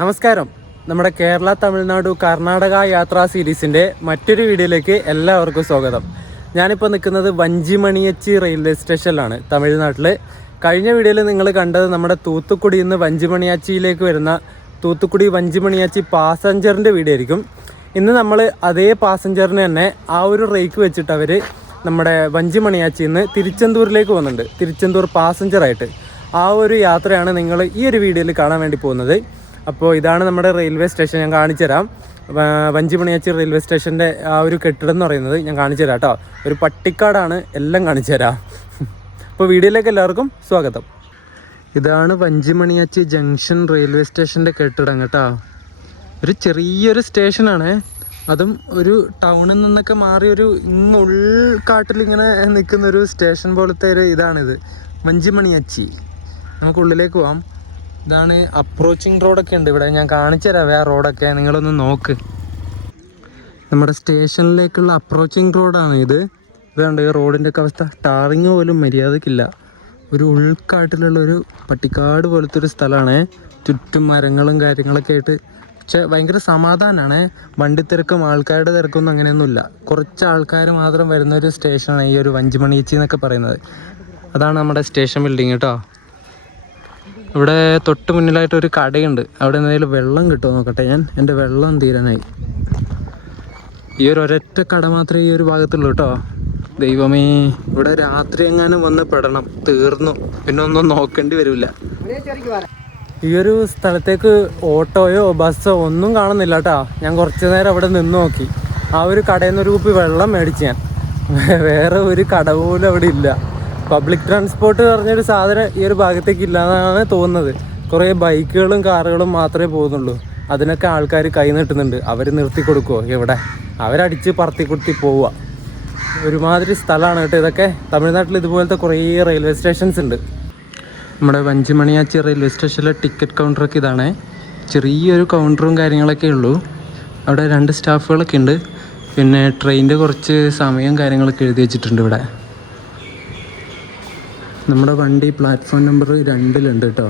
നമസ്കാരം. നമ്മുടെ കേരള, തമിഴ്നാട്, കർണാടക യാത്രാ സീരീസിൻ്റെ മറ്റൊരു വീഡിയോയിലേക്ക് എല്ലാവർക്കും സ്വാഗതം. ഞാനിപ്പോൾ നിൽക്കുന്നത് വഞ്ചിമണിയച്ചി റെയിൽവേ സ്റ്റേഷനിലാണ്, തമിഴ്നാട്ടിൽ. കഴിഞ്ഞ വീഡിയോയിൽ നിങ്ങൾ കണ്ടത് നമ്മുടെ തൂത്തുക്കുടിയിൽ നിന്ന് വഞ്ചിമണിയാച്ചിയിലേക്ക് വരുന്ന തൂത്തുക്കുടി വഞ്ചിമണിയാച്ചി പാസഞ്ചറിൻ്റെ വീഡിയോ ആയിരിക്കും. ഇന്ന് നമ്മൾ അതേ പാസഞ്ചറിന് തന്നെ ആ ഒരു റേക്ക് വെച്ചിട്ട് അവർ നമ്മുടെ വഞ്ചിമണിയാച്ചിയിൽ നിന്ന് തിരുച്ചെന്തൂരിലേക്ക് പോകുന്നുണ്ട്, തിരുച്ചെന്തൂർ പാസഞ്ചറായിട്ട്. ആ ഒരു യാത്രയാണ് നിങ്ങൾ ഈ ഒരു വീഡിയോയിൽ കാണാൻ വേണ്ടി പോകുന്നത്. അപ്പോൾ ഇതാണ് നമ്മുടെ റെയിൽവേ സ്റ്റേഷൻ. ഞാൻ കാണിച്ചു തരാം. വഞ്ചിമണിയാച്ചി റെയിൽവേ സ്റ്റേഷൻ്റെ ആ ഒരു കെട്ടിടം എന്ന് പറയുന്നത് ഞാൻ കാണിച്ചു തരാം കേട്ടോ. ഒരു പട്ടിക്കാടാണ്, എല്ലാം കാണിച്ചു തരാം. അപ്പോൾ വീഡിയോയിലേക്ക് എല്ലാവർക്കും സ്വാഗതം. ഇതാണ് വഞ്ചിമണിയാച്ചി ജംഗ്ഷൻ റെയിൽവേ സ്റ്റേഷൻ്റെ കെട്ടിടം കേട്ടോ. ഒരു ചെറിയൊരു സ്റ്റേഷനാണ്, അതും ഒരു ടൗണിൽ നിന്നൊക്കെ മാറി ഒരു ഉൾക്കാട്ടിലിങ്ങനെ നിൽക്കുന്നൊരു സ്റ്റേഷൻ പോലത്തെ ഒരു ഇതാണിത്, വഞ്ചിമണിയാച്ചി. നമുക്ക് ഉള്ളിലേക്ക് പോവാം. ഇതാണ് അപ്രോച്ചിങ് റോഡൊക്കെ ഉണ്ട് ഇവിടെ, ഞാൻ കാണിച്ചു തരാം. ആ റോഡൊക്കെ നിങ്ങളൊന്ന് നോക്ക്. നമ്മുടെ സ്റ്റേഷനിലേക്കുള്ള അപ്രോച്ചിങ് റോഡാണ് ഇത്. ഇതുണ്ട് ഈ റോഡിൻ്റെ ഒക്കെ അവസ്ഥ. ടാറിങ് പോലും മര്യാദക്കില്ല. ഒരു ഉൾക്കാട്ടിലുള്ളൊരു പട്ടിക്കാട് പോലത്തെ ഒരു സ്ഥലമാണ്. ചുറ്റും മരങ്ങളും കാര്യങ്ങളൊക്കെ ആയിട്ട്. പക്ഷെ ഭയങ്കര സമാധാനമാണ്. വണ്ടി തിരക്കും ആൾക്കാരുടെ തിരക്കൊന്നും അങ്ങനെയൊന്നുമില്ല. കുറച്ച് ആൾക്കാർ മാത്രം വരുന്നൊരു സ്റ്റേഷനാണ് ഈ ഒരു വഞ്ചിമണിയാച്ചി എന്നൊക്കെ പറയുന്നത്. അതാണ് നമ്മുടെ സ്റ്റേഷൻ ബിൽഡിങ് കേട്ടോ. ഇവിടെ തൊട്ട് മുന്നിലായിട്ട് ഒരു കടയുണ്ട്. അവിടെ എന്തെങ്കിലും വെള്ളം കിട്ടുമോ നോക്കട്ടെ ഞാൻ. എൻ്റെ വെള്ളം തീരാനായി. ഈ ഒരു ഒരൊറ്റ കട മാത്രമേ ഈ ഒരു ഭാഗത്തുള്ളൂ കേട്ടോ. ദൈവമേ, ഇവിടെ രാത്രി എങ്ങാനും വന്ന് പെടണം, തീർന്നു. പിന്നെ ഒന്നും നോക്കേണ്ടി വരില്ല. ഈ ഒരു സ്ഥലത്തേക്ക് ഓട്ടോയോ ബസ്സോ ഒന്നും കാണുന്നില്ല കേട്ടോ. ഞാൻ കുറച്ച് നേരം അവിടെ നിന്ന് നോക്കി. ആ ഒരു കടയിൽ നിന്ന് ഒരു കുപ്പി വെള്ളം മേടിച്ച് ഞാൻ. വേറെ ഒരു കട പോലും അവിടെ ഇല്ല. പബ്ലിക് ട്രാൻസ്പോർട്ട് പറഞ്ഞൊരു സാധനം ഈ ഒരു ഭാഗത്തേക്ക് ഇല്ലാന്നാണ് തോന്നുന്നത്. കുറേ ബൈക്കുകളും കാറുകളും മാത്രമേ പോകുന്നുള്ളൂ. അതിനൊക്കെ ആൾക്കാർ കൈ നീട്ടുന്നുണ്ട്. അവർ നിർത്തി കൊടുക്കുമോ? എവിടെ? അവരടിച്ച് പറത്തി കൊടുത്തി പോവുക. ഒരുമാതിരി സ്ഥലമാണ് കേട്ടോ ഇതൊക്കെ. തമിഴ്നാട്ടിൽ ഇതുപോലത്തെ കുറേ റെയിൽവേ സ്റ്റേഷൻസ് ഉണ്ട്. നമ്മുടെ വഞ്ചിമണിയാച്ചി റെയിൽവേ സ്റ്റേഷനിലെ ടിക്കറ്റ് കൗണ്ടറൊക്കെ ഇതാണ്. ചെറിയൊരു കൗണ്ടറും കാര്യങ്ങളൊക്കെ ഉള്ളൂ. അവിടെ 2 സ്റ്റാഫുകളൊക്കെ ഉണ്ട്. പിന്നെ ട്രെയിനിൻ്റെ കുറച്ച് സമയവും കാര്യങ്ങളൊക്കെ എഴുതി വെച്ചിട്ടുണ്ട് ഇവിടെ. നമ്മുടെ വണ്ടി പ്ലാറ്റ്ഫോം നമ്പർ 2 കേട്ടോ.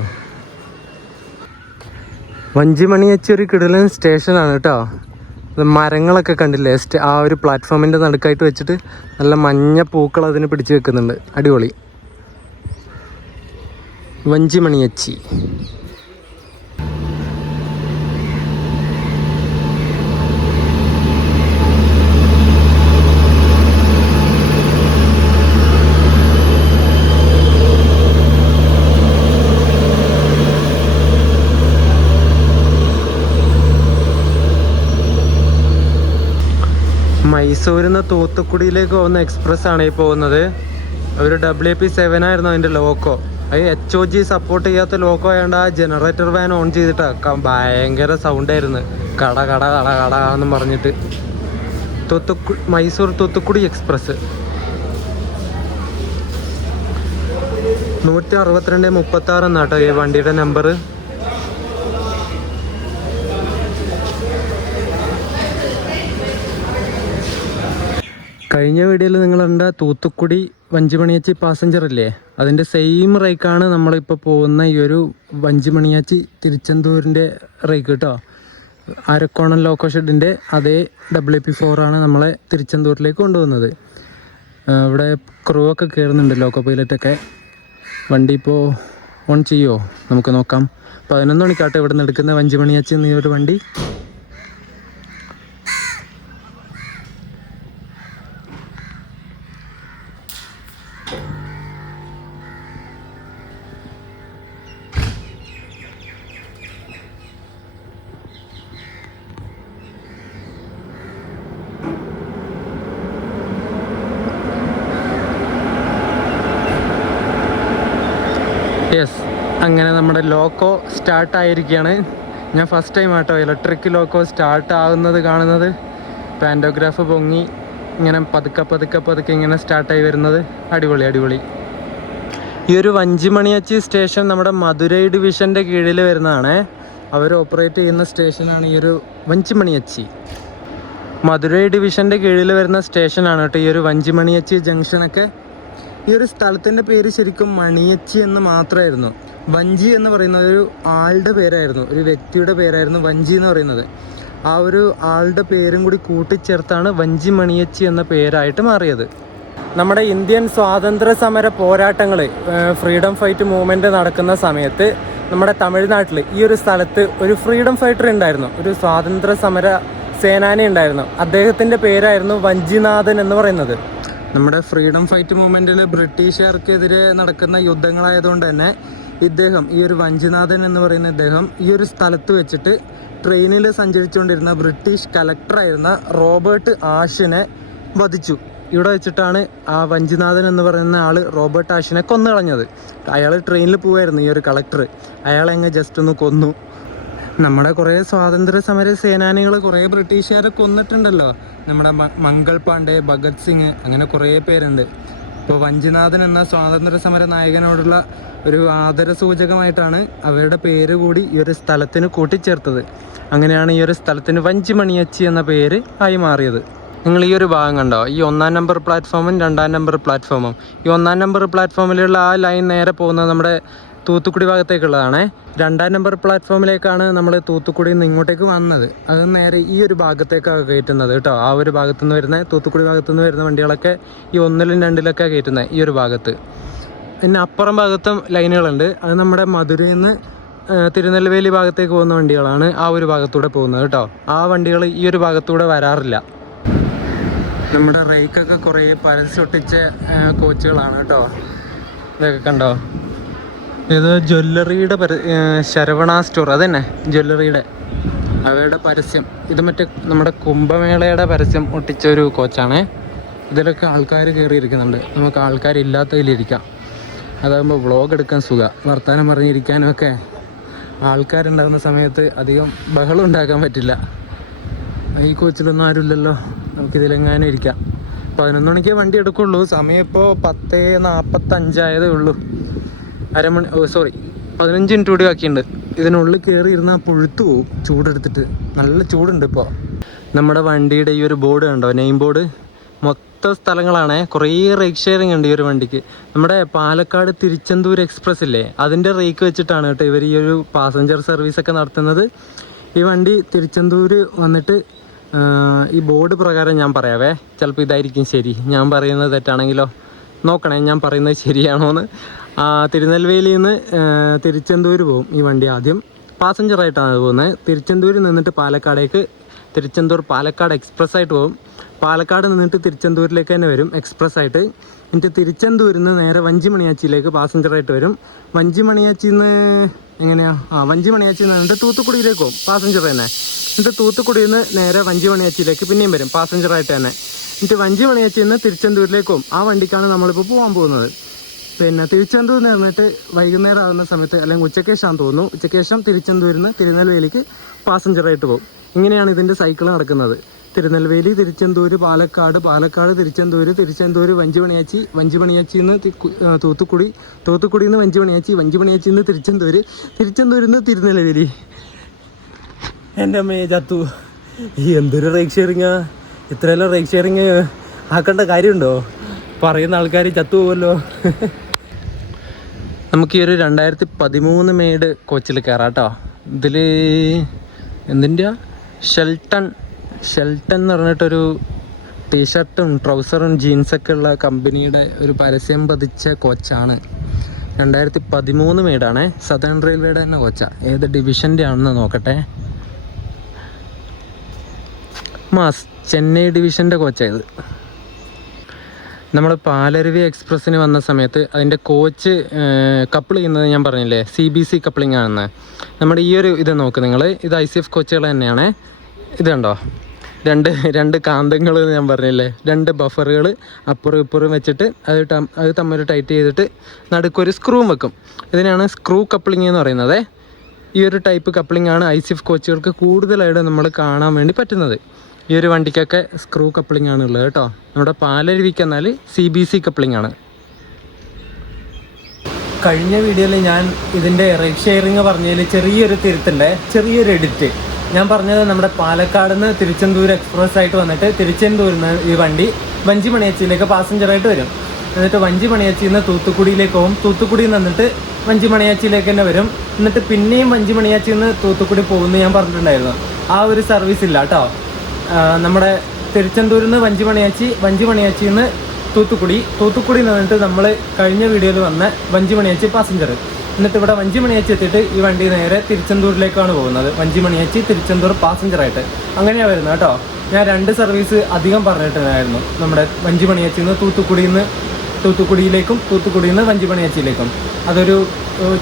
വഞ്ചിമണിയാച്ചി ഒരു കിടിലൻ സ്റ്റേഷനാണ് കേട്ടോ. മരങ്ങളൊക്കെ കണ്ടില്ലേ? ആ ഒരു പ്ലാറ്റ്ഫോമിൻ്റെ നടുക്കായിട്ട് വെച്ചിട്ട് നല്ല മഞ്ഞ പൂക്കൾ അതിന് പിടിച്ച് വെക്കുന്നുണ്ട്. അടിപൊളി. വഞ്ചിമണിയാച്ചി. മൈസൂരിൽ നിന്ന് തൂത്തുക്കുടിയിലേക്ക് പോകുന്ന എക്സ്പ്രസ് ആണ് ഈ പോകുന്നത്. ഒരു WP7 ആയിരുന്നു അതിൻ്റെ ലോക്കോ. അത് HOG സപ്പോർട്ട് ചെയ്യാത്ത ലോക്കോ ആയതുകൊണ്ട് ആ ജനറേറ്റർ വാൻ ഓൺ ചെയ്തിട്ടാ ഭയങ്കര സൗണ്ടായിരുന്നു. കട കട കട കട എന്ന് പറഞ്ഞിട്ട്. മൈസൂർ തൂത്തുക്കുടി എക്സ്പ്രസ് 162-36 എന്നാട്ടോ ഈ വണ്ടിയുടെ നമ്പർ. കഴിഞ്ഞ വീഡിയോയിൽ നിങ്ങൾ കണ്ട തൂത്തുക്കുടി വഞ്ചിമണിയാച്ചി പാസഞ്ചർ ഇല്ലേ, അതിൻ്റെ സെയിം റേക്കാണ് നമ്മളിപ്പോൾ പോകുന്ന ഈ ഒരു വഞ്ചിമണിയാച്ചി തിരുച്ചെന്തൂരിൻ്റെ റേക്ക് കേട്ടോ. അരക്കോണം ലോക്കോ ഷെഡിൻ്റെ അതേ WP4 ആണ് നമ്മളെ തിരുച്ചെന്തൂരിലേക്ക് കൊണ്ടുപോകുന്നത്. ഇവിടെ ക്രൂ ഒക്കെ കയറുന്നുണ്ട്, ലോക്കോ പൈലറ്റൊക്കെ. വണ്ടി ഇപ്പോൾ ഓൺ ചെയ്യുമോ? നമുക്ക് നോക്കാം. 11 മണിക്കാട്ടോ ഇവിടെ നിന്ന് എടുക്കുന്ന വഞ്ചിമണിയാച്ചി എന്നീ ഒരു വണ്ടി. യെസ്, അങ്ങനെ നമ്മുടെ ലോക്കോ സ്റ്റാർട്ടായിരിക്കുകയാണ്. ഞാൻ ഫസ്റ്റ് ടൈം ആട്ടോ ഇലക്ട്രിക് ലോക്കോ സ്റ്റാർട്ട് ആകുന്നത് കാണുന്നത്. പാൻറ്റോഗ്രാഫ് പൊങ്ങി ഇങ്ങനെ പതുക്കെ പതുക്കെ പതുക്കെ ഇങ്ങനെ സ്റ്റാർട്ടായി വരുന്നത്. അടിപൊളി അടിപൊളി. ഈ ഒരു വഞ്ചിമണിയാച്ചി സ്റ്റേഷൻ നമ്മുടെ മധുരൈ ഡിവിഷൻ്റെ കീഴിൽ വരുന്നതാണ്. അവർ ഓപ്പറേറ്റ് ചെയ്യുന്ന സ്റ്റേഷനാണ് ഈ ഒരു വഞ്ചിമണിയാച്ചി. മധുരൈ ഡിവിഷൻ്റെ കീഴിൽ വരുന്ന സ്റ്റേഷനാണ് കേട്ടോ ഈ ഒരു വഞ്ചിമണിയാച്ചി ജംഗ്ഷനൊക്കെ. ഈ ഒരു സ്ഥലത്തിൻ്റെ പേര് ശരിക്കും മണിയച്ചി എന്ന് മാത്രമായിരുന്നു. വഞ്ചി എന്ന് പറയുന്നത് ഒരു ആളുടെ പേരായിരുന്നു, ഒരു വ്യക്തിയുടെ പേരായിരുന്നു വഞ്ചി എന്ന് പറയുന്നത്. ആ ഒരു ആളുടെ പേരും കൂടി കൂട്ടിച്ചേർത്താണ് വഞ്ചി മണിയച്ചി എന്ന പേരായിട്ട് മാറിയത്. നമ്മുടെ ഇന്ത്യൻ സ്വാതന്ത്ര്യ സമര പോരാട്ടങ്ങൾ, ഫ്രീഡം ഫൈറ്റ് മൂവ്മെൻറ്റ് നടക്കുന്ന സമയത്ത് നമ്മുടെ തമിഴ്നാട്ടിൽ ഈ ഒരു സ്ഥലത്ത് ഒരു ഫ്രീഡം ഫൈറ്റർ ഉണ്ടായിരുന്നു, ഒരു സ്വാതന്ത്ര്യ സമര സേനാനി ഉണ്ടായിരുന്നു. അദ്ദേഹത്തിൻ്റെ പേരായിരുന്നു വഞ്ചിനാഥൻ എന്ന് പറയുന്നത്. നമ്മുടെ ഫ്രീഡം ഫൈറ്റ് മൂവ്മെൻറ്റിൽ ബ്രിട്ടീഷുകാർക്കെതിരെ നടക്കുന്ന യുദ്ധങ്ങളായതുകൊണ്ട് തന്നെ ഇദ്ദേഹം, ഈ ഒരു വഞ്ചിനാഥൻ എന്ന് പറയുന്ന ഇദ്ദേഹം, ഈ ഒരു സ്ഥലത്ത് വെച്ചിട്ട് ട്രെയിനിൽ സഞ്ചരിച്ചുകൊണ്ടിരുന്ന ബ്രിട്ടീഷ് കലക്ടറായിരുന്ന റോബർട്ട് ആഷിനെ വധിച്ചു. ഇവിടെ വെച്ചിട്ടാണ് ആ വഞ്ചിനാഥൻ എന്ന് പറയുന്ന ആൾ റോബർട്ട് ആഷിനെ കൊന്നു കളഞ്ഞത്. അയാൾ ട്രെയിനിൽ പോവായിരുന്നു, ഈ ഒരു കളക്ടർ. അയാളെങ്ങ് ജസ്റ്റ് ഒന്ന് കൊന്നു. നമ്മുടെ കുറേ സ്വാതന്ത്ര്യ സമര സേനാനികൾ കുറേ ബ്രിട്ടീഷുകാരെ കൊന്നിട്ടുണ്ടല്ലോ. നമ്മുടെ മംഗൾ പാണ്ഡെ, ഭഗത് സിംഗ്, അങ്ങനെ കുറേ പേരുണ്ട്. ഇപ്പോൾ വഞ്ചിനാഥൻ എന്ന സ്വാതന്ത്ര്യ സമര നായകനോടുള്ള ഒരു ആദരസൂചകമായിട്ടാണ് അവരുടെ പേര് കൂടി ഈ ഒരു സ്ഥലത്തിന് കൂട്ടിച്ചേർത്തത്. അങ്ങനെയാണ് ഈ ഒരു സ്ഥലത്തിന് വഞ്ചി മണിയച്ചി എന്ന പേര് ആയി മാറിയത്. നിങ്ങൾ ഈ ഒരു ഭാഗം കണ്ടോ? ഈ 1-ാം നമ്പർ പ്ലാറ്റ്ഫോമും 2-ാം നമ്പർ പ്ലാറ്റ്ഫോമും. ഈ 1-ാം നമ്പർ പ്ലാറ്റ്ഫോമിലുള്ള ആ ലൈൻ നേരെ പോകുന്നത് നമ്മുടെ തൂത്തുക്കുടി ഭാഗത്തേക്കുള്ളതാണേ. 2-ാം നമ്പർ പ്ലാറ്റ്ഫോമിലേക്കാണ് നമ്മൾ തൂത്തുക്കുടിയിൽ നിന്ന് ഇങ്ങോട്ടേക്ക് വന്നത്. അത് നേരെ ഈ ഒരു ഭാഗത്തേക്കാണ് കയറ്റുന്നത് കേട്ടോ. ആ ഒരു ഭാഗത്തു നിന്ന് വരുന്ന, തൂത്തുക്കുടി ഭാഗത്തു നിന്ന് വരുന്ന വണ്ടികളൊക്കെ ഈ 1-ലും 2-ലൊക്കെ കയറ്റുന്നത് ഈ ഒരു ഭാഗത്ത്. പിന്നെ അപ്പുറം ഭാഗത്തും ലൈനുകളുണ്ട്. അത് നമ്മുടെ മധുരയിൽ നിന്ന് തിരുനെൽവേലി ഭാഗത്തേക്ക് പോകുന്ന വണ്ടികളാണ് ആ ഒരു ഭാഗത്തൂടെ പോകുന്നത് കേട്ടോ. ആ വണ്ടികൾ ഈ ഒരു ഭാഗത്തൂടെ വരാറില്ല. നമ്മുടെ റേക്കൊക്കെ കുറേ പരസ്യൊട്ടിച്ച കോച്ചുകളാണ് കേട്ടോ. ഇതൊക്കെ കണ്ടോ? ഇത് ജ്വല്ലറിയുടെ ശരവണ സ്റ്റോർ, അതന്നെ ജ്വല്ലറിയുടെ, അവയുടെ പരസ്യം. ഇത് മറ്റേ നമ്മുടെ കുംഭമേളയുടെ പരസ്യം ഒട്ടിച്ച ഒരു കോച്ചാണേ. ഇതിലൊക്കെ ആൾക്കാർ കയറിയിരിക്കുന്നുണ്ട്. നമുക്ക് ആൾക്കാരില്ലാത്തതിലിരിക്കാം. അതാകുമ്പോൾ വ്ളോഗ് എടുക്കാൻ സുഖം, വർത്തമാനം പറഞ്ഞിരിക്കാനും ഒക്കെ. ആൾക്കാരുണ്ടാകുന്ന സമയത്ത് അധികം ബഹളം ഉണ്ടാക്കാൻ പറ്റില്ല. ഈ കോച്ചിലൊന്നും ആരുമില്ലല്ലോ, നമുക്കിതിലെങ്ങാനും ഇരിക്കാം. 11 മണിക്കേ വണ്ടി എടുക്കുള്ളൂ. സമയം ഇപ്പോൾ 10:45 ആയതേ ഉള്ളൂ. 15 മിനിറ്റ് കൂടി ബാക്കിയുണ്ട്. ഇതിനുള്ളിൽ കയറി ഇരുന്നാൽ പുഴുത്തു പോവും ചൂടെടുത്തിട്ട്. നല്ല ചൂടുണ്ട് ഇപ്പോൾ. നമ്മുടെ വണ്ടിയുടെ ഈ ഒരു ബോർഡ് കണ്ടോ, നെയിം ബോർഡ്. മൊത്തം സ്ഥലങ്ങളാണ്. കുറേ റേക്ക് ഷെയറിങ് ഉണ്ട് ഈ ഒരു വണ്ടിക്ക്. നമ്മുടെ പാലക്കാട് തിരുച്ചെന്തൂർ എക്സ്പ്രസ് ഇല്ലേ, അതിൻ്റെ റേക്ക് വെച്ചിട്ടാണ് കേട്ടോ ഇവർ ഈ ഒരു പാസഞ്ചർ സർവീസൊക്കെ നടത്തുന്നത്. ഈ വണ്ടി തിരുച്ചെന്തൂർ വന്നിട്ട് ഈ ബോർഡ് പ്രകാരം ഞാൻ പറയാവേ, ചിലപ്പോൾ ഇതായിരിക്കും ശരി. ഞാൻ പറയുന്നത് തെറ്റാണെങ്കിലോ നോക്കണേ, ഞാൻ പറയുന്നത് ശരിയാണോ എന്ന്. തിരുനെൽവേലിയിൽ നിന്ന് തിരുച്ചെന്തൂർ പോകും ഈ വണ്ടി. ആദ്യം പാസഞ്ചറായിട്ടാണ് അത് പോകുന്നത്. തിരുച്ചെന്തൂരിൽ നിന്നിട്ട് പാലക്കാടേക്ക്, തിരുച്ചെന്തൂർ പാലക്കാട് എക്സ്പ്രസ് ആയിട്ട് പോകും. പാലക്കാട് നിന്നിട്ട് തിരുച്ചെന്തൂരിലേക്ക് തന്നെ വരും എക്സ്പ്രസ് ആയിട്ട്. എന്നിട്ട് തിരുച്ചെന്തൂരിൽ നിന്ന് നേരെ വഞ്ചി മണിയാച്ചിയിലേക്ക് പാസഞ്ചറായിട്ട് വരും. വഞ്ചി മണിയാച്ചിയിൽ നിന്ന് എങ്ങനെയാണ്, വഞ്ചി മണിയാച്ചിയിൽ നിന്ന് എന്നിട്ട് തൂത്തുക്കുടിയിലേക്ക് പോകും പാസഞ്ചർ തന്നെ. എന്നിട്ട് തൂത്തുക്കുടിയിൽ നിന്ന് നേരെ വഞ്ചി മണിയാച്ചിയിലേക്ക് പിന്നെയും വരും പാസഞ്ചറായിട്ട് തന്നെ. എന്നിട്ട് വഞ്ചി മണിയാച്ചിയിൽ നിന്ന് തിരുച്ചെന്തൂരിലേക്ക് പോകും. ആ വണ്ടിക്കാണ് നമ്മളിപ്പോൾ പോകാൻ പോകുന്നത്. പിന്നെ തിരുച്ചെന്തൂരിൽ നിന്ന് പറഞ്ഞിട്ട് വൈകുന്നേരം ആകുന്ന സമയത്ത്, അല്ലെങ്കിൽ ഉച്ചയ്ക്ക് ശേഷം തോന്നുന്നു, ഉച്ചയ്ക്ക് ശേഷം തിരുച്ചെന്തൂരിൽ നിന്ന് തിരുനെൽവേലിക്ക് പാസഞ്ചറായിട്ട് പോകും. ഇങ്ങനെയാണ് ഇതിൻ്റെ സൈക്കിൾ നടക്കുന്നത്. തിരുനെൽവേലി, തിരുച്ചെന്തൂർ, പാലക്കാട്, പാലക്കാട് തിരുച്ചെന്തൂർ, തിരുച്ചെന്തൂർ വഞ്ചി മണിയാച്ചി, വഞ്ചി മണിയാച്ചിയിൽ നിന്ന് തൂത്തുക്കുടി, തൂത്തുക്കുടിയിൽ നിന്ന് വഞ്ചി മണിയാച്ചി, വഞ്ചി മണിയാച്ചിയിൽ നിന്ന് തിരുച്ചെന്തൂർ, തിരുച്ചെന്തൂരിൽ നിന്ന് തിരുനെൽവേലി. എൻ്റെ അമ്മയെ ചത്തു. എന്തൊരു റേക്ക് ഷെയറിങ്ങാ! ഇത്രയെല്ലാം റേക്ക് ഷെയറിങ് ആക്കേണ്ട കാര്യമുണ്ടോ? പറയുന്ന ആൾക്കാർ ചത്തു പോവല്ലോ. നമുക്ക് ഈ ഒരു 2013 മെയ്ഡ് കോച്ചിൽ കയറാം കേട്ടോ. ഇതിൽ എന്തിൻ്റെ ഷെൽട്ടൺ എന്ന് പറഞ്ഞിട്ടൊരു ടീഷർട്ടും ട്രൗസറും ജീൻസൊക്കെ ഉള്ള കമ്പനിയുടെ ഒരു പരസ്യം പതിച്ച കോച്ചാണ്. 2013 മെയ്ഡാണേ. സദേൺ റെയിൽവേയുടെ തന്നെ കോച്ചാണ്. ഏത് ഡിവിഷൻ്റെ ആണെന്ന് നോക്കട്ടെ. ചെന്നൈ ഡിവിഷൻ്റെ കോച്ചായത്. നമ്മൾ പാലരുവി എക്സ്പ്രസ്സിന് വന്ന സമയത്ത് അതിൻ്റെ കോച്ച് കപ്പിൾ ചെയ്യുന്നത് ഞാൻ പറഞ്ഞില്ലേ, CBC കപ്ലിംഗ് ആണെന്ന്. നമ്മുടെ ഈ ഒരു ഇത് നോക്ക് നിങ്ങൾ, ഇത് ICF കോച്ചുകൾ തന്നെയാണ്. ഇത് കണ്ടോ, രണ്ട് കാന്തങ്ങൾ ഞാൻ പറഞ്ഞില്ലേ, 2 ബഫറുകൾ അപ്പുറം ഇപ്പുറം വെച്ചിട്ട് അത് തമ്മിൽ ടൈറ്റ് ചെയ്തിട്ട് നടുക്കൊരു സ്ക്രൂ വെക്കും. ഇതിനാണ് സ്ക്രൂ കപ്ലിംഗ് എന്ന് പറയുന്നത്. ഈ ഒരു ടൈപ്പ് കപ്ലിംഗ് ആണ് ICF കോച്ചുകൾക്ക് കൂടുതലായിട്ട് നമ്മൾ കാണാൻ വേണ്ടി പറ്റുന്നത്. ഈ ഒരു വണ്ടിക്കൊക്കെ സ്ക്രൂ കപ്ലിംഗ് ആണ് ഉള്ളത് കേട്ടോ. നമ്മുടെ പാലരുവിക്ക് എന്നാൽ CBC കപ്ലിംഗ് ആണ്. കഴിഞ്ഞ വീഡിയോയിൽ ഞാൻ ഇതിൻ്റെ റേക്ക് ഷെയറിങ് പറഞ്ഞതിൽ ചെറിയൊരു തിരുത്തുണ്ട്, ചെറിയൊരു എഡിറ്റ്. ഞാൻ പറഞ്ഞത് നമ്മുടെ പാലക്കാട് നിന്ന് തിരുച്ചെന്തൂർ എക്സ്പ്രസ് ആയിട്ട് വന്നിട്ട് തിരുച്ചെന്തൂരിൽ നിന്ന് ഈ വണ്ടി വഞ്ചി മണിയാച്ചിയിലേക്ക് പാസഞ്ചറായിട്ട് വരും. എന്നിട്ട് വഞ്ചി മണിയാച്ചിയിൽ നിന്ന് തൂത്തുക്കുടിയിലേക്ക് പോകും. തൂത്തുക്കുടിയിൽ നിന്നിട്ട് വഞ്ചി മണിയാച്ചിയിലേക്ക് തന്നെ വരും. എന്നിട്ട് പിന്നെയും വഞ്ചി മണിയാച്ചിയിൽ നിന്ന് തൂത്തുക്കുടി പോകുമെന്ന് ഞാൻ പറഞ്ഞിട്ടുണ്ടായിരുന്നു. ആ ഒരു സർവീസ് ഇല്ല കേട്ടോ. നമ്മുടെ തിരുച്ചെന്തൂരിൽ നിന്ന് വഞ്ചി മണിയാച്ചിയിൽ നിന്ന് തൂത്തുക്കുടി നിന്നിട്ട് നമ്മൾ കഴിഞ്ഞ വീഡിയോയിൽ വന്ന വഞ്ചി മണിയാച്ചി പാസഞ്ചർ. എന്നിട്ട് ഇവിടെ വഞ്ചി മണിയാച്ചി എത്തിയിട്ട് ഈ വണ്ടി നേരെ തിരുച്ചെന്തൂരിലേക്കാണ് പോകുന്നത്. വഞ്ചി മണിയാച്ചി തിരുച്ചെന്തൂർ പാസഞ്ചറായിട്ട് അങ്ങനെയാണ് വരുന്നത് കേട്ടോ. ഞാൻ 2 സർവീസ് അധികം പറഞ്ഞിട്ടുണ്ടായിരുന്നു. നമ്മുടെ വഞ്ചി മണിയാച്ചിയിൽ നിന്ന് തൂത്തുക്കുടിയിലേക്കും തൂത്തുക്കുടിയിൽ നിന്ന് വഞ്ചി മണിയാച്ചിയിലേക്കും. അതൊരു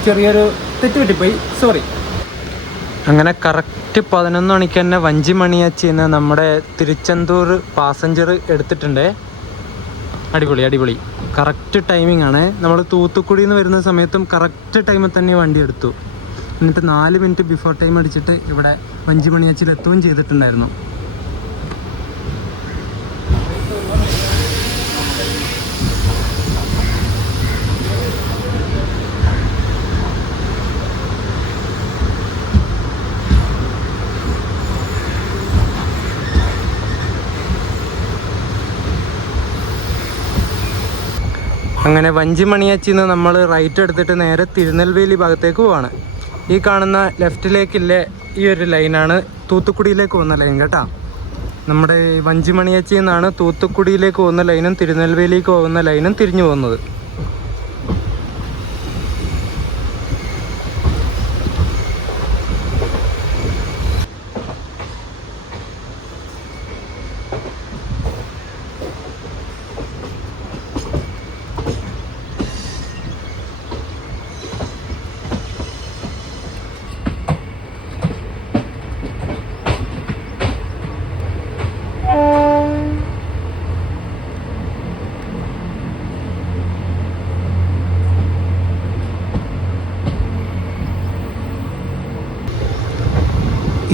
ചെറിയൊരു തെറ്റുപറ്റിപ്പോയി, സോറി. അങ്ങനെ കറക്റ്റ് 11 മണിക്ക് തന്നെ വഞ്ചി മണിയാച്ചിയിൽ നിന്ന് നമ്മുടെ തിരുച്ചെന്തൂർ പാസഞ്ചർ എടുത്തിട്ടുണ്ട്. അടിപൊളി കറക്റ്റ് ടൈമിംഗ് ആണ്. നമ്മൾ തൂത്തുക്കുടിയിൽ നിന്ന് വരുന്ന സമയത്തും കറക്റ്റ് ടൈമിൽ തന്നെ വണ്ടി എടുത്തു. എന്നിട്ട് 4 മിനിറ്റ് ബിഫോർ ടൈം അടിച്ചിട്ട് ഇവിടെ വഞ്ചി മണിയാച്ചിയിൽ എത്തുകയും ചെയ്തിട്ടുണ്ടായിരുന്നു. അങ്ങനെ വഞ്ചി മണിയാച്ചിയിൽ നിന്ന് നമ്മൾ റൈറ്റ് എടുത്തിട്ട് നേരെ തിരുനെൽവേലി ഭാഗത്തേക്ക് പോവാണ്. ഈ കാണുന്ന ലെഫ്റ്റിലേക്കില്ലേ ഈ ഒരു ലൈനാണ് തൂത്തുക്കുടിയിലേക്ക് പോകുന്ന ലൈൻ കേട്ടോ. നമ്മുടെ വഞ്ചി മണിയാച്ചിയിൽ നിന്നാണ് തൂത്തുക്കുടിയിലേക്ക് പോകുന്ന ലൈനും തിരുനെൽവേലിക്ക് പോകുന്ന ലൈനും തിരിഞ്ഞു പോകുന്നത്.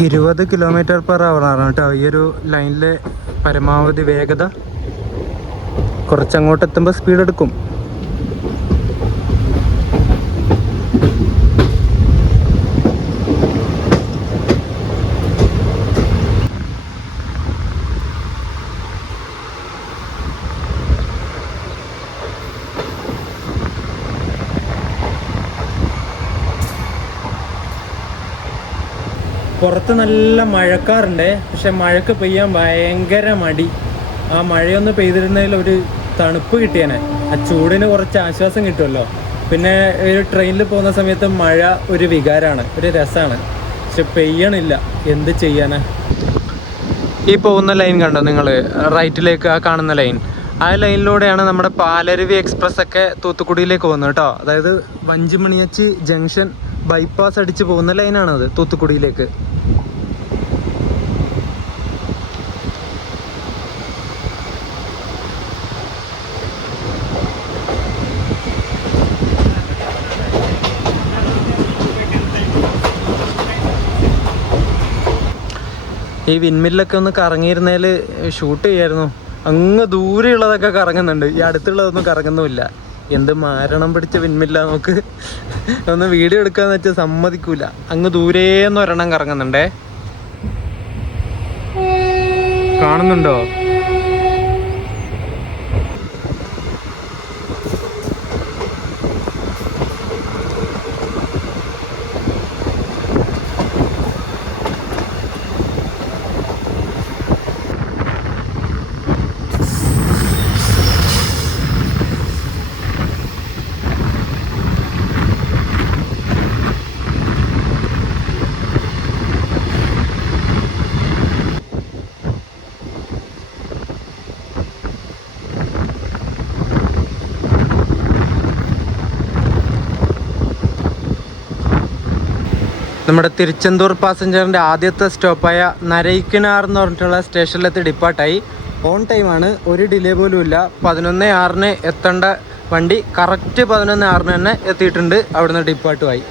– 20 km/h ആണ് കേട്ടോ ഈ ഒരു ലൈനിലെ പരമാവധി വേഗത. കുറച്ചങ്ങോട്ട് എത്തുമ്പോൾ സ്പീഡ് എടുക്കും. പുറത്ത് നല്ല മഴക്കാറുണ്ട്, പക്ഷെ മഴക്ക് പെയ്യാൻ ഭയങ്കര മടി. ആ മഴയൊന്ന് പെയ്തിരുന്നതിൽ ഒരു തണുപ്പ് കിട്ടിയേനെ, ആ ചൂടിന് കുറച്ച് ആശ്വാസം കിട്ടുമല്ലോ. പിന്നെ ഒരു ട്രെയിനിൽ പോകുന്ന സമയത്ത് മഴ ഒരു വികാരമാണ്, ഒരു രസമാണ്. പക്ഷെ പെയ്യണില്ല, എന്ത് ചെയ്യാനാ. ഈ പോകുന്ന ലൈൻ കണ്ടോ നിങ്ങൾ, റൈറ്റിലേക്ക് ആ കാണുന്ന ലൈൻ, ആ ലൈനിലൂടെയാണ് നമ്മുടെ പാലരുവി എക്സ്പ്രസ് ഒക്കെ തൂത്തുക്കുടിയിലേക്ക് പോകുന്നത് കേട്ടോ. അതായത് വഞ്ചി മണിയാച്ചി ജംഗ്ഷൻ ബൈപ്പാസ് അടിച്ച് പോകുന്ന ലൈനാണത് തൂത്തുക്കുടിയിലേക്ക്. ഈ വിൻമില്ലൊക്കെ ഒന്ന് കറങ്ങിയിരുന്നേൽ ഷൂട്ട് ചെയ്യായിരുന്നു. അങ്ങ് ദൂരെയുള്ളതൊക്കെ കറങ്ങുന്നുണ്ട്, ഈ അടുത്തുള്ളതൊന്നും കറങ്ങുന്നുമില്ല. എന്ത് മാരണം പിടിച്ച വിൻമില്ല. നമുക്ക് ഒന്ന് വീഡിയോ എടുക്കാന്ന് വെച്ചാൽ സമ്മതിക്കൂല. അങ്ങ് ദൂരേന്ന് ഒരെണ്ണം കറങ്ങുന്നുണ്ടേ, കാണുന്നുണ്ടോ? നമ്മുടെ തിരുച്ചെന്തൂർ പാസഞ്ചറിൻ്റെ ആദ്യത്തെ സ്റ്റോപ്പായ നരൈക്കിനാർ എന്ന് പറഞ്ഞിട്ടുള്ള സ്റ്റേഷനിലെത്തി ഡിപ്പാർട്ടായി. ഓൺ ടൈമാണ്, ഒരു ഡിലേ പോലും ഇല്ല. 11:06 എത്തേണ്ട വണ്ടി കറക്റ്റ് 11:06 തന്നെ എത്തിയിട്ടുണ്ട്. അവിടുന്ന് ഡിപ്പാർട്ടുമായി.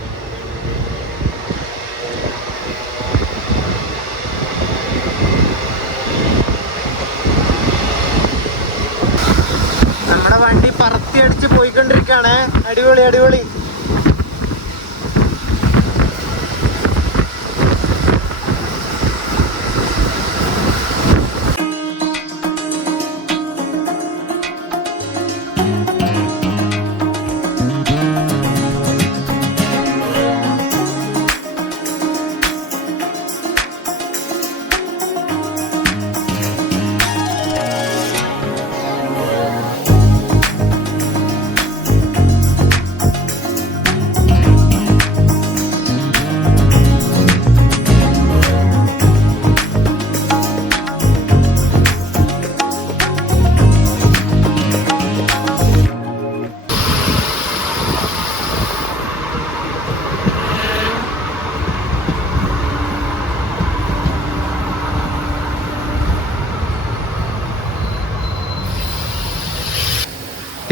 നമ്മുടെ വണ്ടി പറത്തി അടിച്ച് പോയിക്കൊണ്ടിരിക്കുകയാണ്. അടിപൊളി അടിപൊളി.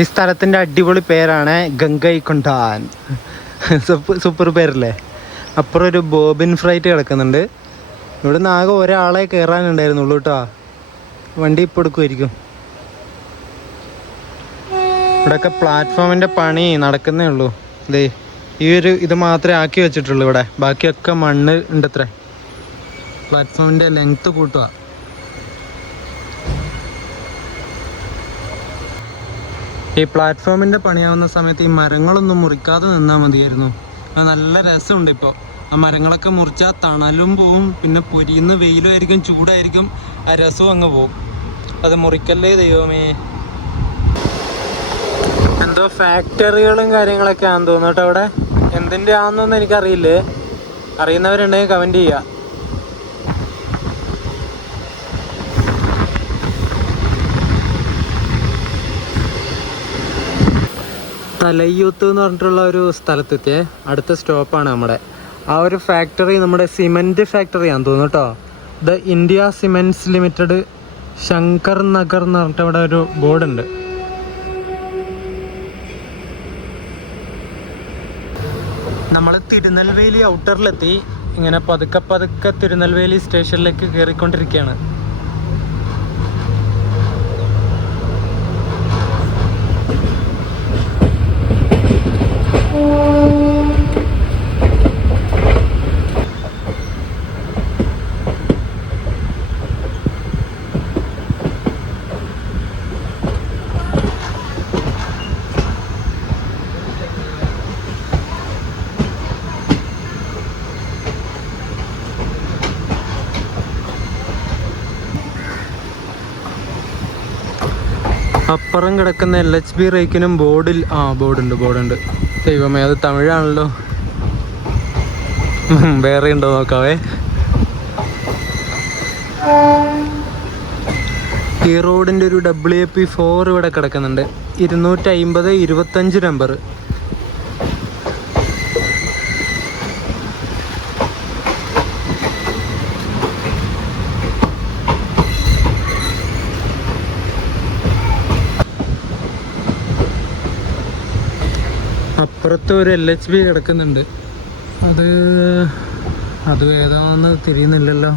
ഈ സ്ഥലത്തിൻ്റെ അടിപൊളി പേരാണ് ഗംഗൈകൊണ്ടാൻ. സൂപ്പർ പേരല്ലേ. അപ്പുറം ഒരു ബോബിൻ ഫ്രൈറ്റ് കിടക്കുന്നുണ്ട്. ഇവിടുന്ന് ആകെ ഒരാളെ കയറാനുണ്ടായിരുന്നുള്ളൂ കേട്ടോ. വണ്ടി ഇപ്പോൾ എടുക്കുമായിരിക്കും. ഇവിടെയൊക്കെ പ്ലാറ്റ്ഫോമിൻ്റെ പണി നടക്കുന്നേ ഉള്ളൂ. ഇത് മാത്രമേ ആക്കി വെച്ചിട്ടുള്ളൂ ഇവിടെ. ബാക്കിയൊക്കെ മണ്ണ് ഉണ്ട്. അത്ര പ്ലാറ്റ്ഫോമിൻ്റെ ലെങ്ത്ത് കൂട്ടുക. ഈ പ്ലാറ്റ്ഫോമിൻ്റെ പണിയാവുന്ന സമയത്ത് ഈ മരങ്ങളൊന്നും മുറിക്കാതെ നിന്നാൽ മതിയായിരുന്നു. അത് നല്ല രസമുണ്ട്. ഇപ്പോൾ ആ മരങ്ങളൊക്കെ മുറിച്ചാൽ തണലും പോവും, പിന്നെ പൊരിയുന്ന വെയിലുമായിരിക്കും, ചൂടായിരിക്കും, ആ രസവും അങ്ങ് പോവും. അത് മുറിക്കല്ലേ ദൈവമേ. എന്തോ ഫാക്ടറികളും കാര്യങ്ങളൊക്കെ ആണെന്ന് തോന്നുന്നു കേട്ടോ അവിടെ. എന്തിൻ്റെ ആണെന്നൊന്നും എനിക്കറിയില്ലേ. അറിയുന്നവരുണ്ടെങ്കിൽ കമൻറ്റ് ചെയ്യുക. തലയ്യൂത്ത് എന്ന് പറഞ്ഞിട്ടുള്ള ഒരു സ്ഥലത്തെത്തിയേ. അടുത്ത സ്റ്റോപ്പാണ് നമ്മുടെ. ആ ഒരു ഫാക്ടറി നമ്മുടെ സിമെൻറ്റ് ഫാക്ടറിയാണെന്ന് തോന്നുന്നു കേട്ടോ. The India cements limited Shankar Nagar എന്ന് പറഞ്ഞിട്ട് അവിടെ ഒരു ബോർഡുണ്ട്. നമ്മൾ തിരുനെൽവേലി ഔട്ടറിലെത്തി. ഇങ്ങനെ പതുക്കെ പതുക്കെ തിരുനെൽവേലി സ്റ്റേഷനിലേക്ക് കയറിക്കൊണ്ടിരിക്കുകയാണ്. അപ്പുറം കിടക്കുന്ന LHB റേക്കിനും ബോർഡുണ്ട്. ദൈവമേ, അത് തമിഴാണല്ലോ. വേറെ ഉണ്ടോ നോക്കാവേ. ഈ റോഡിൻ്റെ ഒരു WAP4 ഇവിടെ കിടക്കുന്നുണ്ട്. 250 25 നമ്പർ. അപ്പുറത്ത് ഒരു LHB കിടക്കുന്നുണ്ട്. അത് ഏതാണെന്ന് തിരിയുന്നില്ലല്ലോ.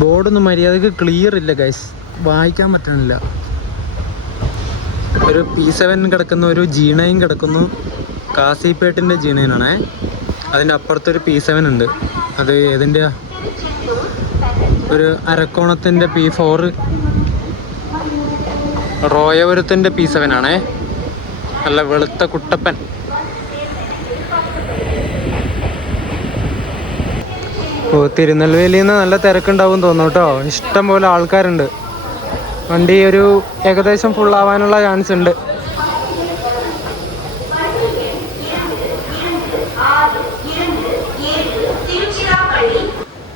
ബോർഡൊന്നും മര്യാദക്ക് ക്ലിയർ ഇല്ല ഗൈസ്, വായിക്കാൻ പറ്റണില്ല. ഒരു P7 കിടക്കുന്നു, ഒരു G9 കിടക്കുന്നു. കാസിപ്പേട്ടിൻ്റെ G9 ആണേ. അതിൻ്റെ അപ്പുറത്തൊരു P7 ഉണ്ട്. അത് ഏതിൻ്റെയാ? ഒരു അരക്കോണത്തിൻ്റെ P4, റോയപുരത്തിൻ്റെ P7 ആണേ. നല്ല വെളുത്ത കുട്ടപ്പൻ. തിരുനെൽവേലിയിൽ നിന്ന് നല്ല തിരക്കുണ്ടാവും തോന്നുന്നു കേട്ടോ. ഇഷ്ടം പോലെ ആൾക്കാരുണ്ട്. വണ്ടി ഒരു ഏകദേശം ഫുള്ളാവാനുള്ള ചാൻസ് ഉണ്ട്.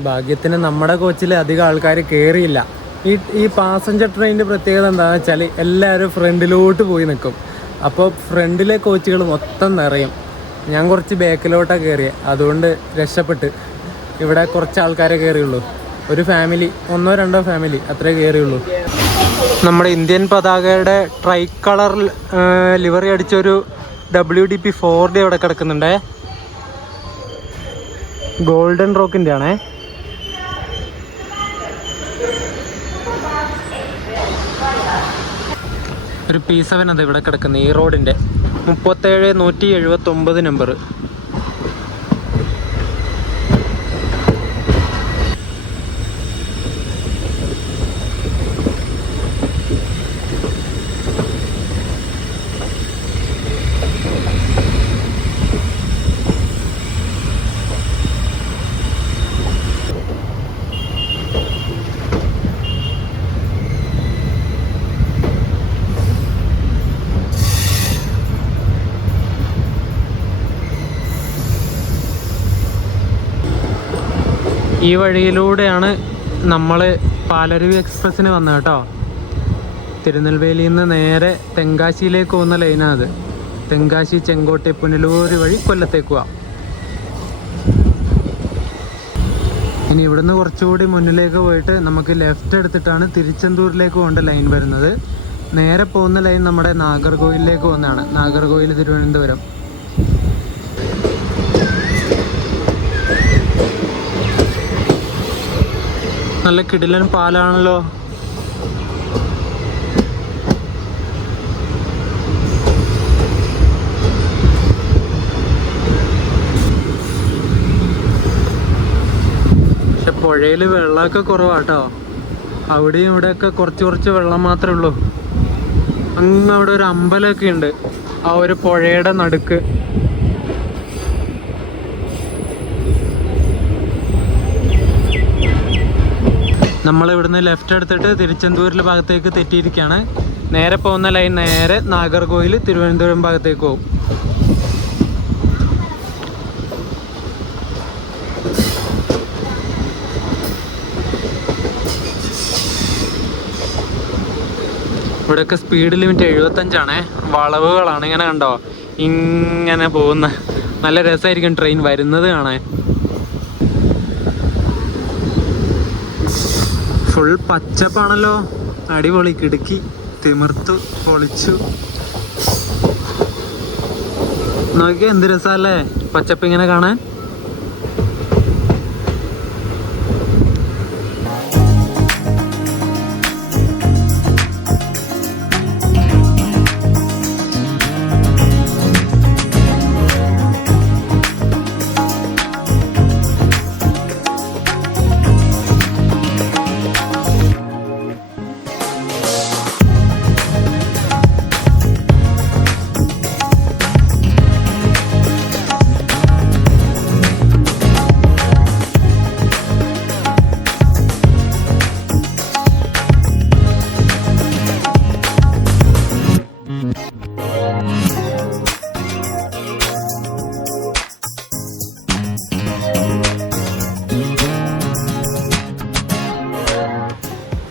ഭാഗ്യത്തിന് നമ്മുടെ കോച്ചിൽ അധികം ആൾക്കാർ കയറിയില്ല. ഈ പാസഞ്ചർ ട്രെയിനിൻ്റെ പ്രത്യേകത എന്താണെന്ന് വെച്ചാൽ എല്ലാവരും ഫ്രണ്ടിലോട്ട് പോയി നിൽക്കും. അപ്പോൾ ഫ്രണ്ടിലെ കോച്ചുകൾ മൊത്തം നിറയും. ഞാൻ കുറച്ച് ബാക്കിലോട്ടാണ് കയറിയത്, അതുകൊണ്ട് രക്ഷപ്പെട്ട്. ഇവിടെ കുറച്ച് ആൾക്കാരെ കയറിയുള്ളൂ. ഒരു ഫാമിലി, 1-2 ഫാമിലി അത്രേ കയറിയുള്ളൂ. നമ്മുടെ ഇന്ത്യൻ പതാകയുടെ ട്രൈ കളർ ലിവറി അടിച്ചൊരു WDP4D അവിടെ കിടക്കുന്നുണ്ടേ. ഗോൾഡൻ റോക്കിൻ്റെ ആണേ. ഒരു P7 അത് ഇവിടെ കിടക്കുന്നത് ഈ റോഡിൻ്റെ 37-179 നമ്പർ. ഈ വഴിയിലൂടെയാണ് നമ്മൾ പാലരുവി എക്സ്പ്രസ്സിന് വന്നത് കേട്ടോ. തിരുനെൽവേലിയിൽ നിന്ന് നേരെ തെങ്കാശിയിലേക്ക് പോകുന്ന ലൈനാണ് അത്. തെങ്കാശി, ചെങ്കോട്ടെ, പുനലൂർ വഴി കൊല്ലത്തേക്ക് പോവാം. ഇനി ഇവിടുന്ന് കുറച്ചുകൂടി മുന്നിലേക്ക് പോയിട്ട് നമുക്ക് ലെഫ്റ്റ് എടുത്തിട്ടാണ് തിരുച്ചെന്തൂരിലേക്ക് പോകേണ്ട ലൈൻ വരുന്നത്. നേരെ പോകുന്ന ലൈൻ നമ്മുടെ നാഗർകോവിലിലേക്ക് പോകുന്നതാണ്. നാഗർകോവിൽ തിരുവനന്തപുരം. നല്ല കിടിലൻ പാലാണല്ലോ. പക്ഷെ പുഴയിൽ വെള്ളമൊക്കെ കുറവാട്ടോ. അവിടെയും ഇവിടെയൊക്കെ കുറച്ച് വെള്ളം മാത്രമേ ഉള്ളൂ. അങ്ങ് അവിടെ ഒരു അമ്പലമൊക്കെ ഉണ്ട് ആ ഒരു പുഴയുടെ നടുക്ക്. നമ്മളിവിടുന്ന് ലെഫ്റ്റ് എടുത്തിട്ട് തിരുച്ചെന്തൂരിലെ ഭാഗത്തേക്ക് തെറ്റിയിരിക്കുകയാണ്. നേരെ പോകുന്ന ലൈൻ നേരെ നാഗർകോവിൽ തിരുവനന്തപുരം ഭാഗത്തേക്ക് പോകും. ഇവിടെയൊക്കെ സ്പീഡ് ലിമിറ്റ് 75 വളവുകളാണ്. ഇങ്ങനെ കണ്ടോ, ഇങ്ങനെ പോകുന്ന നല്ല രസമായിരിക്കും ട്രെയിൻ വരുന്നത് കാണാൻ. ഫുൾ പച്ചപ്പാണല്ലോ, അടിപൊളി. കിടുക്കി തിമിർത്തു പൊളിച്ചു. നോക്കി എന്ത് രസമല്ലേ പച്ചപ്പ് ഇങ്ങനെ കാണാൻ.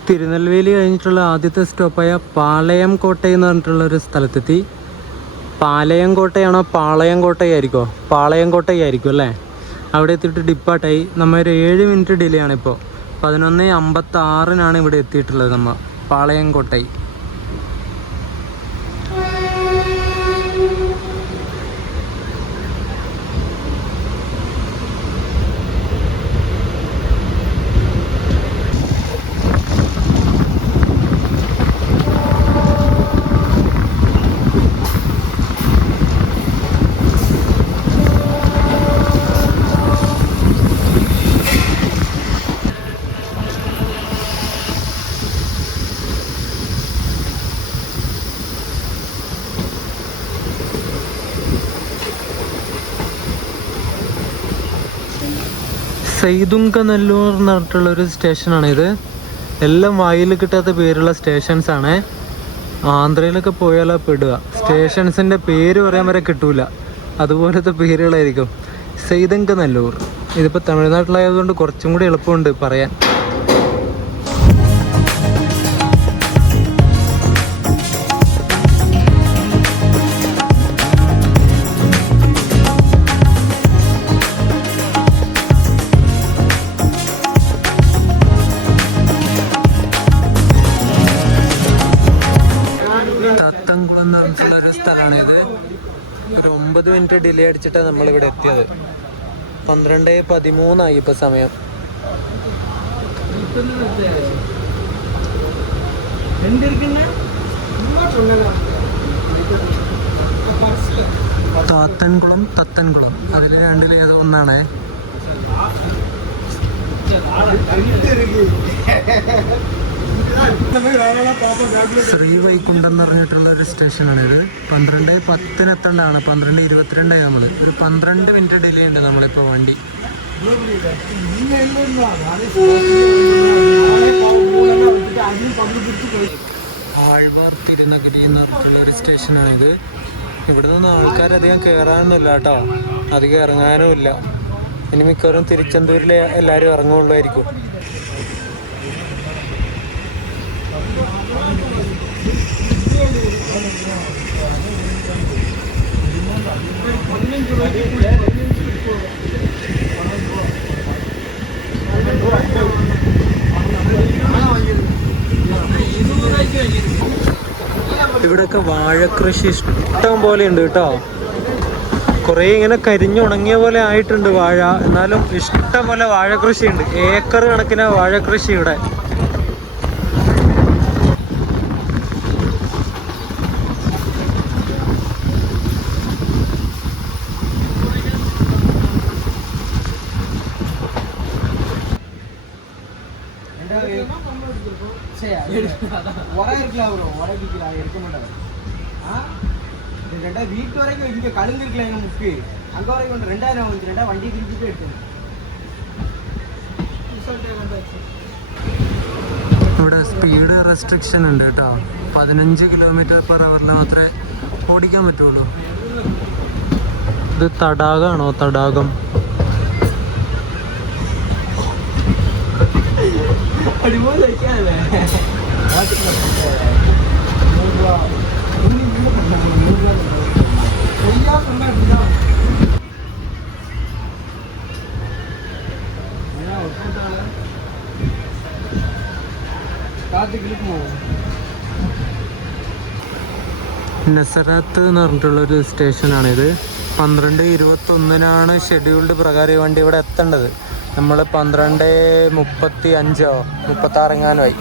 തിരുനെൽവേലി കഴിഞ്ഞിട്ടുള്ള ആദ്യത്തെ സ്റ്റോപ്പായ പാളയം കോട്ടയം എന്ന് പറഞ്ഞിട്ടുള്ളൊരു സ്ഥലത്തെത്തി. പാളയം കോട്ടയാണോ പാളയം കോട്ടയായിരിക്കോ? പാളയം കോട്ടയായിരിക്കും അല്ലേ. അവിടെ എത്തിയിട്ട് ഡിപ്പാട്ടായി. നമ്മൾ ഒരു 7 മിനിറ്റ് ഡിലേ ആണിപ്പോൾ. 11:56 ഇവിടെ എത്തിയിട്ടുള്ളത് നമ്മൾ പാളയം കോട്ടൈ. സൈതുങ്കനല്ലൂർ എന്ന് പറഞ്ഞിട്ടുള്ളൊരു സ്റ്റേഷനാണിത്. എല്ലാം വായിൽ കിട്ടാത്ത പേരുള്ള സ്റ്റേഷൻസാണ്. ആന്ധ്രയിലൊക്കെ പോയാലാ പെടുക. സ്റ്റേഷൻസിൻ്റെ പേര് പറയാൻ വരെ കിട്ടൂല, അതുപോലത്തെ പേരുകളായിരിക്കും. സൈതുങ്കനല്ലൂർ. ഇതിപ്പോൾ തമിഴ്നാട്ടിലായതുകൊണ്ട് കുറച്ചും കൂടി എളുപ്പമുണ്ട് പറയാൻ. തത്തംകുളം എന്ന് പറഞ്ഞിട്ടുള്ളൊരു സ്ഥലമാണിത്. ഒരു 9 മിനിറ്റ് ഡിലേ അടിച്ചിട്ടാണ് നമ്മളിവിടെ എത്തിയത്. 12:13 ഇപ്പോൾ സമയം. താത്തൻകുളം തത്തൻകുളം അതിൽ രണ്ടിൽ ഏതോ ഒന്നാണ്. ശ്രീവൈകുണ്ഠം എന്ന് പറഞ്ഞിട്ടുള്ള ഒരു സ്റ്റേഷനാണിത്. 12:10 എത്തേണ്ടതാണ്. 12:22 നമ്മൾ. ഒരു 12 മിനിറ്റ് ഡിലേ ഉണ്ട് നമ്മളിപ്പോൾ വണ്ടി. ആഴ്വാർ തിരുനഗരി എന്ന് പറഞ്ഞിട്ടുള്ള ഒരു സ്റ്റേഷനാണിത്. ഇവിടെ നിന്ന് ആൾക്കാരധികം കയറാനൊന്നുമില്ല കേട്ടോ, അധികം ഇറങ്ങാനും ഇല്ല. ഇനി മിക്കവാറും തിരുച്ചെന്തൂരിൽ എല്ലാവരും ഇറങ്ങുള്ളായിരിക്കും. ഇവിടെയൊക്കെ വാഴക്കൃഷി ഇഷ്ടം പോലെ ഉണ്ട് കേട്ടോ. കുറേ ഇങ്ങനെ കരിഞ്ഞുണങ്ങിയ പോലെ ആയിട്ടുണ്ട് വാഴ, എന്നാലും ഇഷ്ടം പോലെ വാഴക്കൃഷി ഉണ്ട്. ഏക്കർ കണക്കിന് വാഴക്കൃഷി ഇവിടെ. வீட்டு வரைக்கும் இங்க கழுந்து இருக்கல எங்க முக்கு அங்க வரைக்கும் 2000 வந்து வண்டி திருப்பிட்டு எடுத்து. ഇവിടെ സ്പീഡ് റെസ്ട്രിക്ഷൻ ഉണ്ട് കേട്ടോ. 15 km/h മാത്രമേ ഓടിക്കാൻ പറ്റുള്ളൂ. ഇത് തടാകമാണോ? തടാകം. നസറത്ത് എന്ന് പറഞ്ഞിട്ടുള്ളൊരു സ്റ്റേഷനാണിത്. 12:21 ഷെഡ്യൂൾഡ് പ്രകാരം ഈ വണ്ടി ഇവിടെ എത്തേണ്ടത്. നമ്മൾ 12:35 36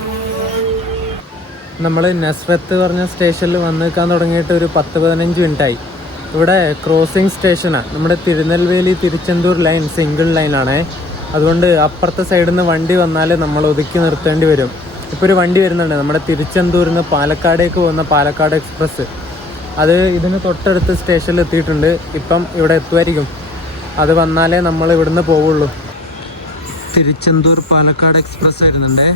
നമ്മൾ നസ്രത്ത് പറഞ്ഞ സ്റ്റേഷനിൽ വന്ന് നിൽക്കാൻ തുടങ്ങിയിട്ട് ഒരു 10-15 മിനിറ്റായി. ഇവിടെ ക്രോസിംഗ് സ്റ്റേഷനാണ്. നമ്മുടെ തിരുനെൽവേലി തിരുച്ചെന്തൂർ ലൈൻ സിംഗിൾ ലൈനാണേ. അതുകൊണ്ട് അപ്പുറത്തെ സൈഡിൽ നിന്ന് വണ്ടി വന്നാൽ നമ്മൾ ഒതുക്കി നിർത്തേണ്ടി വരും. ഇപ്പോൾ ഒരു വണ്ടി വരുന്നുണ്ട് നമ്മുടെ തിരുച്ചെന്തൂരിൽ നിന്ന് പാലക്കാടേക്ക് പോകുന്ന പാലക്കാട് എക്സ്പ്രസ്. അത് ഇതിന് തൊട്ടടുത്ത് സ്റ്റേഷനിൽ എത്തിയിട്ടുണ്ട്. ഇപ്പം ഇവിടെ എത്തുമായിരിക്കും. അത് വന്നാലേ നമ്മൾ ഇവിടുന്ന് പോവുള്ളൂ. തിരുച്ചെന്തൂർ പാലക്കാട് എക്സ്പ്രസ് വരുന്നുണ്ടേ.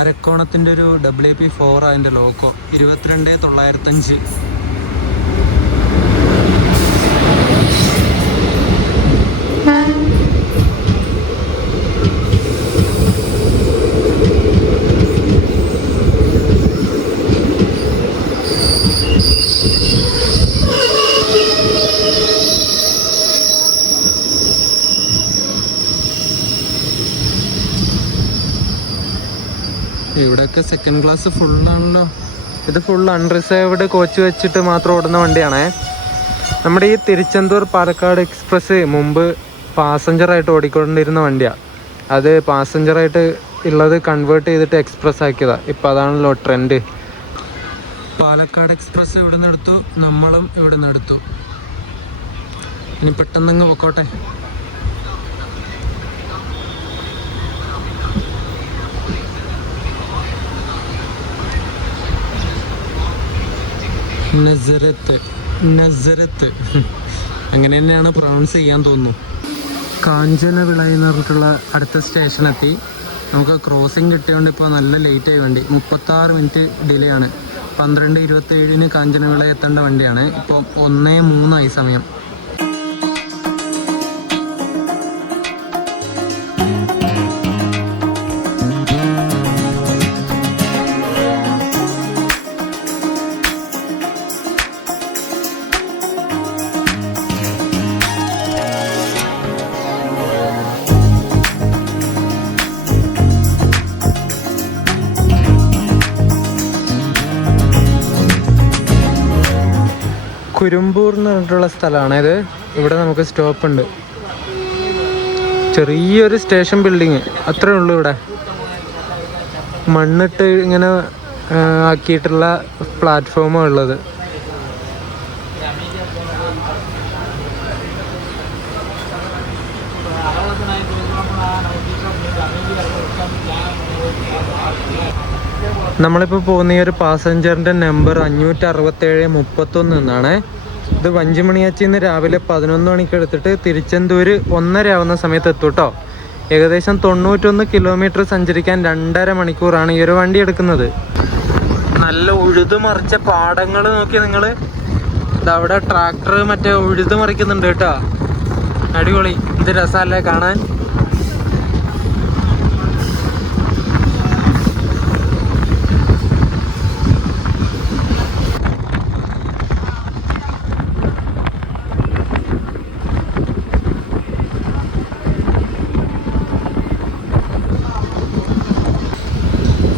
അരക്കോണത്തിൻ്റെ ഒരു WP4 അതിൻ്റെ ലോക്കോ. 22,905. ഇവിടെയൊക്കെ സെക്കൻഡ് ക്ലാസ് ഫുള്ളാണല്ലോ. ഇത് ഫുൾ അൺറിസേർവ്ഡ് കോച്ച് വെച്ചിട്ട് മാത്രം ഓടുന്ന വണ്ടിയാണേ. നമ്മുടെ ഈ തിരുച്ചെന്തൂർ പാലക്കാട് എക്സ്പ്രസ് മുമ്പ് പാസഞ്ചറായിട്ട് ഓടിക്കൊണ്ടിരുന്ന വണ്ടിയാണ്. അത് പാസഞ്ചറായിട്ട് ഉള്ളത് കൺവേർട്ട് ചെയ്തിട്ട് എക്സ്പ്രസ് ആക്കിയതാണ്. ഇപ്പം അതാണല്ലോ ട്രെൻഡ്. പാലക്കാട് എക്സ്പ്രസ് ഇവിടെ നിന്ന് എടുത്തു, നമ്മളും ഇവിടെ നിന്ന് എടുത്തു. ഇനി പെട്ടെന്നങ്ങ് പൊക്കോട്ടെ. നസറത്ത് അങ്ങനെ തന്നെയാണ് പ്രൊണൗൺസ് ചെയ്യാൻ തോന്നുന്നു. കാഞ്ചനവിള എന്ന് പറഞ്ഞിട്ടുള്ള അടുത്ത സ്റ്റേഷനെത്തി. നമുക്ക് ക്രോസിങ് കിട്ടിയതുകൊണ്ട് ഇപ്പോൾ നല്ല ലേറ്റായി വണ്ടി. 36 മിനിറ്റ് ഡിലേ ആണ്. 12:27 കാഞ്ചനവിള എത്തേണ്ട വണ്ടിയാണ്. ഇപ്പോൾ 1:03 സമയം. കുരുമ്പൂർ എന്ന് പറഞ്ഞിട്ടുള്ള സ്ഥലമാണിത്. ഇവിടെ നമുക്ക് സ്റ്റോപ്പ് ഉണ്ട്. ചെറിയൊരു സ്റ്റേഷൻ ബിൽഡിങ് അത്രേ ഉള്ളൂ. ഇവിടെ മണ്ണിട്ട് ഇങ്ങനെ ആക്കിയിട്ടുള്ള പ്ലാറ്റ്ഫോമാണ് ഉള്ളത്. നമ്മളിപ്പോൾ പോകുന്ന ഈ ഒരു പാസഞ്ചറിൻ്റെ നമ്പർ 567-31 എന്നാണ്. ഇത് വഞ്ചിമണിയാച്ചിയിൽ നിന്ന് രാവിലെ 11 മണിക്ക് എടുത്തിട്ട് തിരുച്ചെന്തൂര് 1:30 ആവുന്ന സമയത്ത് എത്തും കേട്ടോ. ഏകദേശം 91 കിലോമീറ്റർ സഞ്ചരിക്കാൻ 2.5 മണിക്കൂറാണ് ഈ ഒരു വണ്ടി എടുക്കുന്നത്. നല്ല ഉഴുതുമറിച്ച പാടങ്ങൾ നോക്കി നിങ്ങൾ. ഇതവിടെ ട്രാക്ടർ മറ്റേ ഉഴുതുമറിക്കുന്നുണ്ട് കേട്ടോ. അടിപൊളി. ഇത് രസമല്ലേ കാണാൻ.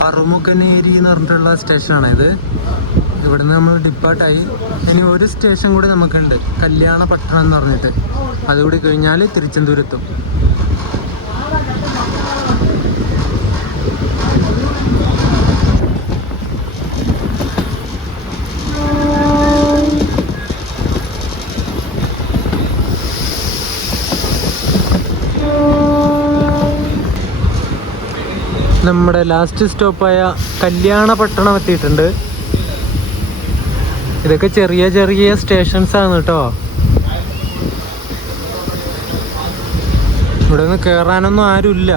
അറുമുഖനേരി എന്ന് പറഞ്ഞിട്ടുള്ള സ്റ്റേഷനാണിത്. ഇവിടുന്ന് നമ്മൾ ഡിപ്പാർട്ടായി. ഇനി ഒരു സ്റ്റേഷൻ കൂടി നമുക്കുണ്ട്, കല്യാണപട്ടണം എന്ന് പറഞ്ഞിട്ട്. അതുകൂടി കഴിഞ്ഞാൽ തിരുച്ചെന്തൂരെത്തും. നമ്മുടെ ലാസ്റ്റ് സ്റ്റോപ്പായ കല്യാണപട്ടണം എത്തിയിട്ടുണ്ട്. ഇതൊക്കെ ചെറിയ ചെറിയ സ്റ്റേഷൻസ് ആണ് കേട്ടോ. ഇവിടെ നിന്ന് കയറാനൊന്നും ആരുമില്ല.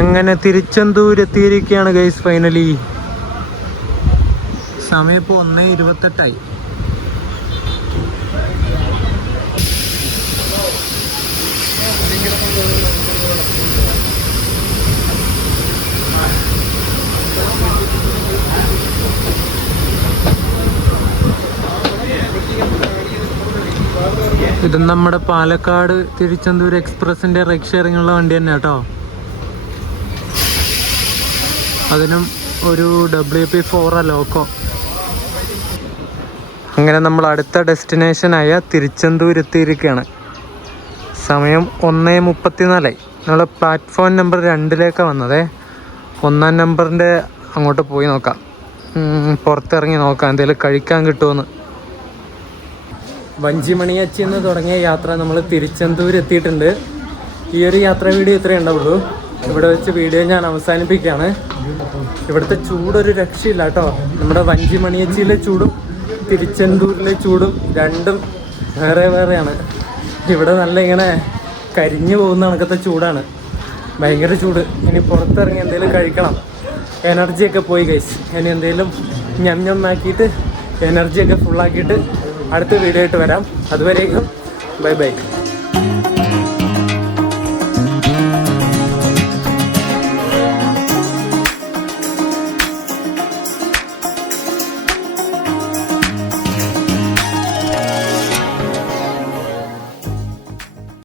അങ്ങനെ തിരുച്ചെന്തൂർ എത്തിയിരിക്കുകയാണ് ഗൈസ്. ഫൈനലി സമയം ഇപ്പോൾ 1:28. ഇത് നമ്മുടെ പാലക്കാട് തിരുച്ചെന്തൂർ എക്സ്പ്രസിന്റെ റൈഡ് ഷെയറിംഗ് ഉള്ള വണ്ടി തന്നെ കേട്ടോ. അതിനും ഒരു WP4 ലോക്കോ. അങ്ങനെ നമ്മൾ അടുത്ത ഡെസ്റ്റിനേഷനായ തിരുച്ചെന്തൂർ എത്തിയിരിക്കുകയാണ്. സമയം 1:34. നമ്മൾ പ്ലാറ്റ്ഫോം നമ്പർ 2 വന്നതേ. 1-ാം നമ്പറിൻ്റെ അങ്ങോട്ട് പോയി നോക്കാം, പുറത്തിറങ്ങി നോക്കാം എന്തെങ്കിലും കഴിക്കാൻ കിട്ടുമെന്ന്. വഞ്ചിമണിയച്ചി എന്ന് തുടങ്ങിയ യാത്ര നമ്മൾ തിരുച്ചെന്തൂർ എത്തിയിട്ടുണ്ട്. ഈ ഒരു യാത്രാ വീഡിയോ ഇത്രയേ ഉണ്ടാവുള്ളൂ. ഇവിടെ വെച്ച് വീഡിയോ ഞാൻ അവസാനിപ്പിക്കുകയാണ്. ഇവിടുത്തെ ചൂടൊരു രക്ഷയില്ല കേട്ടോ. നമ്മുടെ വഞ്ചിമണിയച്ചിയിലെ ചൂടും തിരുച്ചെന്തൂരിലെ ചൂടും രണ്ടും വേറെ വേറെയാണ്. ഇവിടെ നല്ല ഇങ്ങനെ കരിഞ്ഞു പോകുന്ന കണക്കത്തെ ചൂടാണ്, ഭയങ്കര ചൂട്. ഇനി പുറത്തിറങ്ങി എന്തെങ്കിലും കഴിക്കണം. എനർജിയൊക്കെ പോയി ഗൈസ്. ഇനി എന്തെങ്കിലും ഞന്നാക്കിയിട്ട് എനർജിയൊക്കെ ഫുള്ളാക്കിയിട്ട് അടുത്ത വീഡിയോ ആയിട്ട് വരാം. അതുവരേക്കും ബൈ ബൈ.